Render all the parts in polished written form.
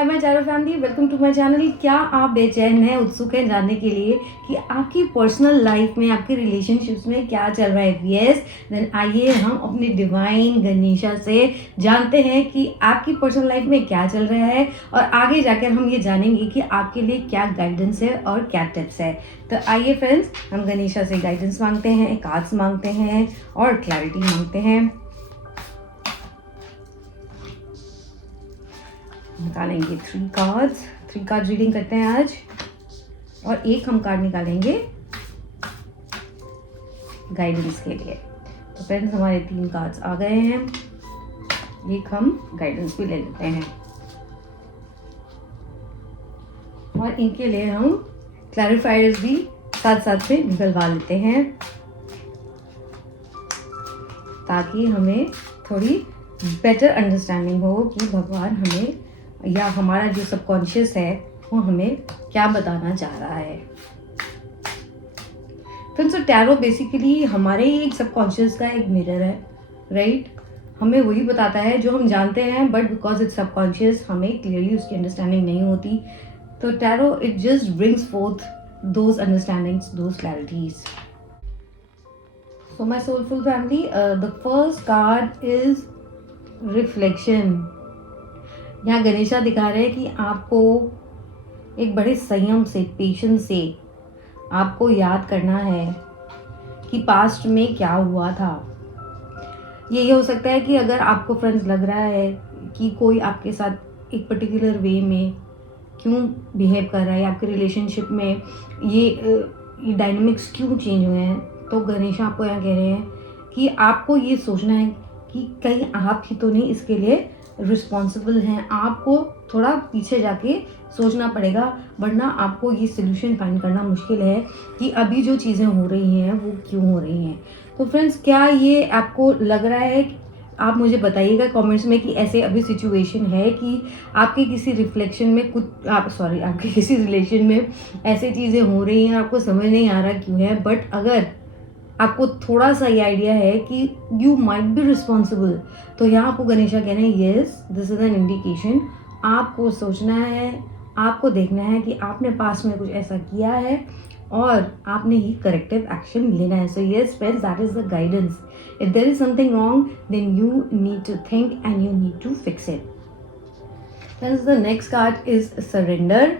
हाय my चारो family, welcome to my channel. क्या आप बेचैन हैं, उत्सुक हैं जानने के लिए कि आपकी पर्सनल लाइफ में, आपके रिलेशनशिप्स में क्या चल रहा है? यस, देन आइए हम अपनी डिवाइन गनीशा से जानते हैं कि आपकी पर्सनल लाइफ में क्या चल रहा है और आगे जाकर हम ये जानेंगे कि आपके लिए क्या गाइडेंस है और क्या टिप्स है। तो आइए फ्रेंड्स, हम गनीशा से गाइडेंस मांगते हैं, कार्ड्स मांगते हैं और क्लैरिटी मांगते हैं। निकालेंगे 3 कार्ड्स रीडिंग करते हैं आज, और एक हम कार्ड निकालेंगे गाइडेंस के लिए। तो फ्रेंड्स, हमारे 3 कार्ड्स आ गए हैं, एक हम गाइडेंस भी ले लेते हैं और इनके लिए हम क्लैरिफायर्स भी साथ साथ में निकलवा लेते हैं ताकि हमें थोड़ी बेटर अंडरस्टैंडिंग हो कि भगवान हमें या हमारा जो सबकॉन्शियस है वो हमें क्या बताना चाह रहा है। फ्रेंड्स, टैरो बेसिकली हमारे ही एक सबकॉन्शियस का एक मिरर है, राइट? हमें वही बताता है जो हम जानते हैं, बट बिकॉज इट्स सबकॉन्शियस हमें क्लियरली उसकी अंडरस्टैंडिंग नहीं होती। तो tarot it just brings fourth those understandings, those clarities. So my soulful family, the first card is reflection. यहाँ गणेशा दिखा रहे हैं कि आपको एक बड़े संयम से, पेशेंस से आपको याद करना है कि पास्ट में क्या हुआ था। ये हो सकता है कि अगर आपको फ्रेंड्स लग रहा है कि कोई आपके साथ एक पर्टिकुलर वे में क्यों बिहेव कर रहा है, आपके रिलेशनशिप में ये डायनामिक्स क्यों चेंज हुए हैं, तो गणेशा आपको यहाँ कह रहे हैं कि आपको ये सोचना है कि कहीं आप ही तो नहीं इसके लिए रिस्पॉन्सिबल हैं। आपको थोड़ा पीछे जाके सोचना पड़ेगा, वरना आपको ये सोल्यूशन फाइंड करना मुश्किल है कि अभी जो चीज़ें हो रही हैं वो क्यों हो रही हैं। तो फ्रेंड्स, क्या ये आपको लग रहा है? आप मुझे बताइएगा कमेंट्स में कि ऐसे अभी सिचुएशन है कि आपके किसी रिफ्लेक्शन में आपके किसी रिलेशन में ऐसे चीज़ें हो रही हैं, आपको समझ नहीं आ रहा क्यों है। बट अगर आपको थोड़ा सा ये आइडिया है कि यू माइट बी रिस्पॉन्सिबल, तो यहाँ आपको गणेशा कहना है yes, this is an indication. आपको सोचना है, आपको देखना है कि आपने पास्ट में कुछ ऐसा किया है और आपने ही करेक्टिव एक्शन लेना है। So yes friends, that is the guidance. If there is something wrong, then you need to think and you need to fix it. Friends, the next card is surrender,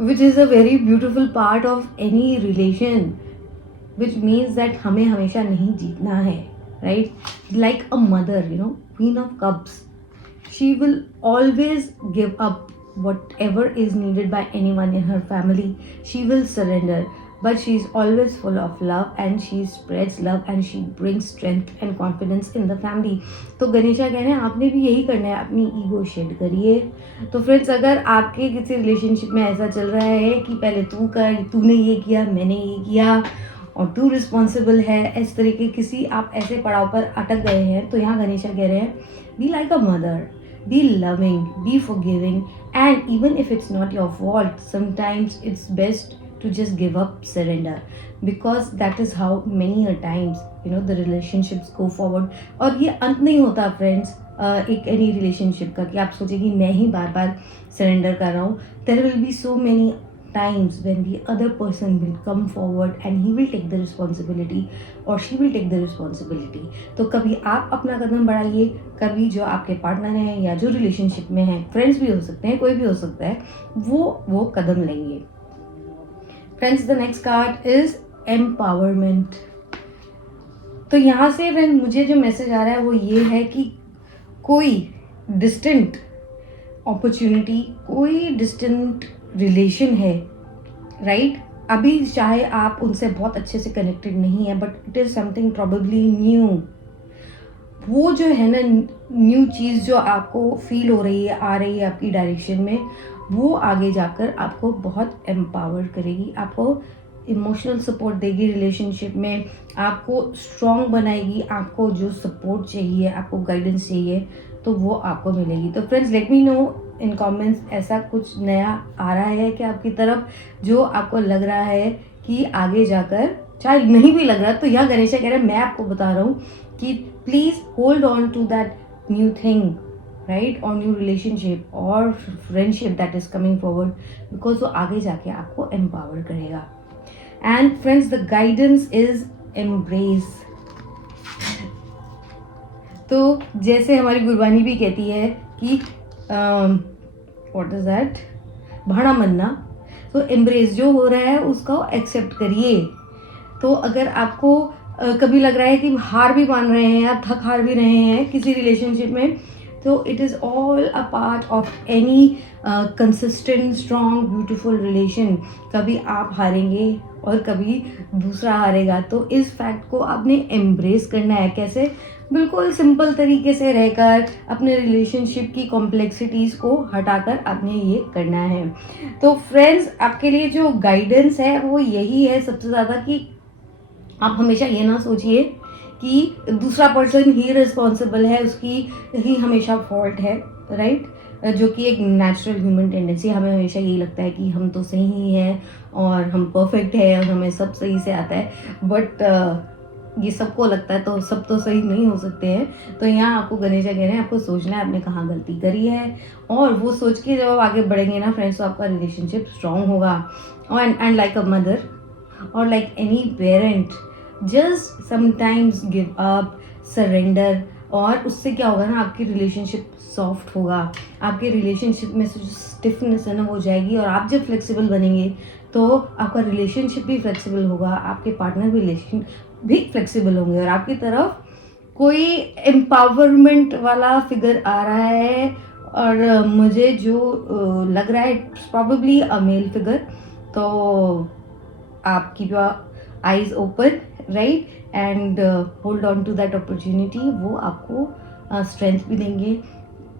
which is a very beautiful part of any relation, which means that हमें हमेशा नहीं जीतना है, right? Like a mother, Queen of Cups, she will always give up whatever is needed by anyone in her family. She will surrender, but she is always full of love and she spreads love and she brings strength and confidence in the family. तो गणेशा कह रहे हैं आपने भी यही करना है, अपनी ईगो शेड करिए। तो फ्रेंड्स, अगर आपके किसी रिलेशनशिप में ऐसा चल रहा है कि पहले तू कर, तूने ये किया, मैंने ये किया और तू रिस्पॉन्सिबल है, इस तरीके किसी आप ऐसे पड़ाव पर अटक गए हैं, तो यहाँ गणेशा कह रहे हैं be like a mother, be loving, be forgiving, and even if it's not your fault, sometimes it's best to just give up, surrender, because that is how many a times the relationships go forward. और ये अंत नहीं होता friends एक any relationship का कि आप सोचिए कि मैं ही बार बार सरेंडर कर रहा हूँ। There will be so many times when the other person will come forward and he will take the responsibility or she will take the responsibility. तो कभी आप अपना कदम बढ़ाइए, कभी जो आपके पार्टनर हैं या जो रिलेशनशिप में हैं, फ्रेंड्स भी हो सकते हैं, कोई भी हो सकता है, वो कदम लेंगे। Friends, the next card is empowerment. तो यहाँ से फ्रेंड मुझे जो मैसेज आ रहा है वो ये है कि कोई डिस्टेंट अपॉर्चुनिटी, कोई डिस्टेंट रिलेशन है, राइट? अभी चाहे आप उनसे बहुत अच्छे से कनेक्टेड नहीं है, but it is something probably new. वो जो है ना न्यू चीज़ जो आपको फील हो रही है, आ रही है आपकी डायरेक्शन में, वो आगे जाकर आपको बहुत एम्पावर करेगी, आपको इमोशनल सपोर्ट देगी रिलेशनशिप में, आपको स्ट्रॉन्ग बनाएगी, आपको जो सपोर्ट चाहिए, आपको गाइडेंस चाहिए, तो वो आपको मिलेगी। तो फ्रेंड्स, लेट मी नो इन कमेंट्स, ऐसा कुछ नया आ रहा है कि आपकी तरफ जो आपको लग रहा है कि आगे जाकर, चाहे नहीं भी लग रहा, तो यहाँ गणेशा कह रहे हैं मैं आपको बता रहा हूँ कि please hold on to that new thing, right, और न्यू रिलेशनशिप और friendship that is coming forward, because वो आगे जाके आपको एम्पावर करेगा. And friends, the guidance is embrace. तो जैसे हमारी गुरबानी भी कहती है कि व्हाट इज दैट, भाड़ा मनना. तो एम्ब्रेस जो हो रहा है उसको एक्सेप्ट करिए. तो अगर आपको कभी लग रहा है कि हार भी मान रहे हैं, आप थक हार भी रहे हैं किसी रिलेशनशिप में, तो it is all a part of any consistent strong beautiful relation. कभी आप हारेंगे और कभी दूसरा हारेगा. तो इस फैक्ट को आपने एम्ब्रेस करना है. कैसे? बिल्कुल सिंपल तरीके से रहकर, अपने रिलेशनशिप की कॉम्प्लेक्सिटीज़ को हटाकर आपने ये करना है. तो फ्रेंड्स, आपके लिए जो गाइडेंस है वो यही है सबसे ज़्यादा, कि आप हमेशा ये ना सोचिए कि दूसरा पर्सन ही रिस्पॉन्सिबल है, उसकी ही हमेशा फॉल्ट है, राइट. जो कि एक नेचुरल ह्यूमन टेंडेंसी. हमें हमेशा यही लगता है कि हम तो सही ही हैं और हम परफेक्ट हैं और हमें सब सही से आता है. बट ये सबको लगता है, तो सब तो सही नहीं हो सकते हैं. तो यहाँ आपको गणेशा कह रहे हैं, आपको सोचना है आपने कहाँ गलती करी है, और वो सोच के जब आप आगे बढ़ेंगे ना फ्रेंड्स, तो आपका रिलेशनशिप स्ट्रांग होगा. और and like a mother or like any parent, just sometimes give up, surrender. और उससे क्या होगा ना, आपकी रिलेशनशिप सॉफ्ट होगा. आपके रिलेशनशिप में से जो स्टिफनेस है ना वो जाएगी, और आप जब फ्लेक्सिबल बनेंगे तो आपका रिलेशनशिप भी फ्लेक्सिबल होगा, आपके पार्टनर भी रिलेशन भी फ्लेक्सिबल होंगे, और आपकी तरफ कोई एम्पावरमेंट वाला फिगर आ रहा है. और मुझे जो लग रहा है it's probably a male figure. तो आप keep your eyes open, right, and hold on to that opportunity. वो आपको स्ट्रेंथ भी देंगे,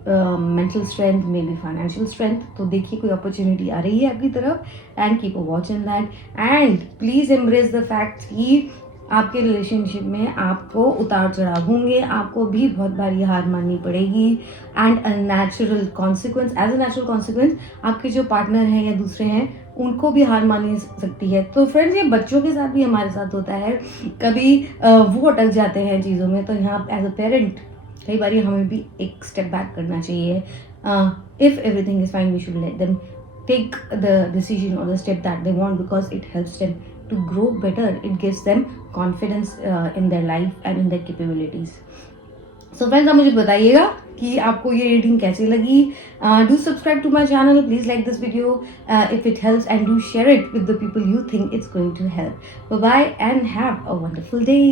mental strength, maybe financial strength. तो देखिए कोई अपॉर्चुनिटी आ रही है आपकी तरफ, and keep a watch in that. And please embrace the fact कि आपके रिलेशनशिप में आपको उतार चढ़ाव होंगे, आपको भी बहुत बारी हार माननी पड़ेगी. And a natural consequence, as a natural consequence, आपके जो पार्टनर हैं या दूसरे हैं उनको भी हार मानी सकती है. तो फ्रेंड्स, ये बच्चों के साथ भी हमारे साथ होता है. कभी वो अटक जाते हैं चीज़ों में, तो यहाँ एज अ पेरेंट कई बार हमें भी एक स्टेप बैक करना चाहिए. If everything is fine, we should let them take the decision or the step that they want, because it helps them to grow better. It gives them confidence in their life and in their capabilities. So friends, आप मुझे बताइएगा कि आपको ये reading कैसी लगी. Do subscribe to my channel. Please like this video if it helps, and do share it with the people you think it's going to help. Bye bye and have a wonderful day.